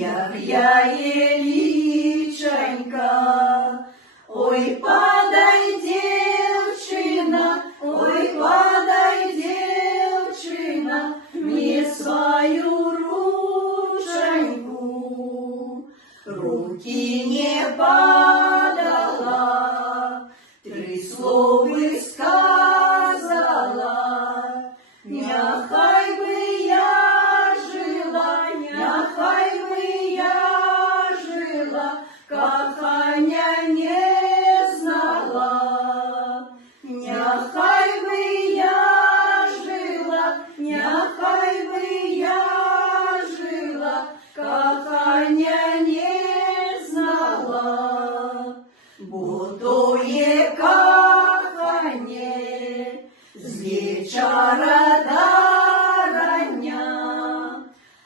як я личонька. Ой, падай, девчина, ой, падай, девчина, мне свою ручоньку. Руки не подала, три слова сказала, няхай бы я жила, няхай бы я жила, кохання не знала. Няхай бы я жила, няхай бы я жила, кохання не знала. Бо то є кохання з вечора до рання,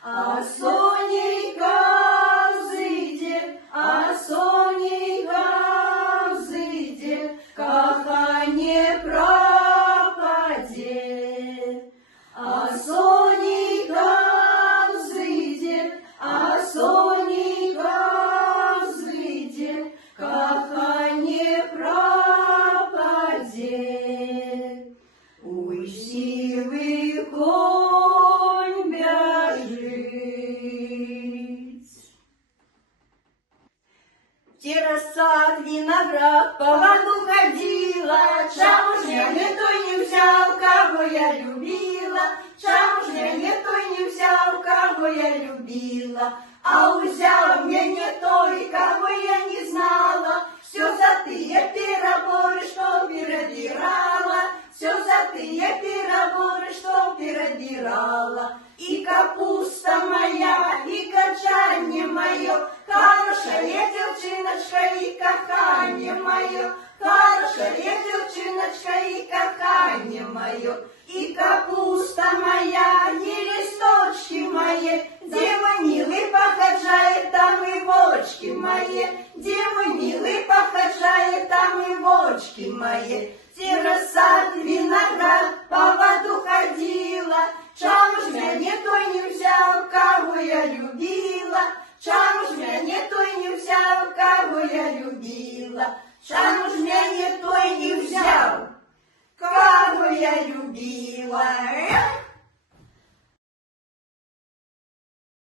а сонечка взойде, а сонечка взойде, кохання пропаде. А сонечка взойде, а сонечка взойде, кохання пропаде. Ой, сивый конь бежит. В террасах виноград по воду ходила, чего ж я не той не взял, кого я любила, чего ж я не той не взял, кого я любила, а взял мне не той, кого я не знала. Все за тые переборы, что перебирала, все за тые переборы, что перебирала. И капуста моя, и качанье мое, хорошая девчиночка, и коханье мое, хорошая девчиночка, и коханье мое. И капуста моя, и листочки мои, девы милый похожает, там и бочки мои, девы милый похожает, там и бочки мои.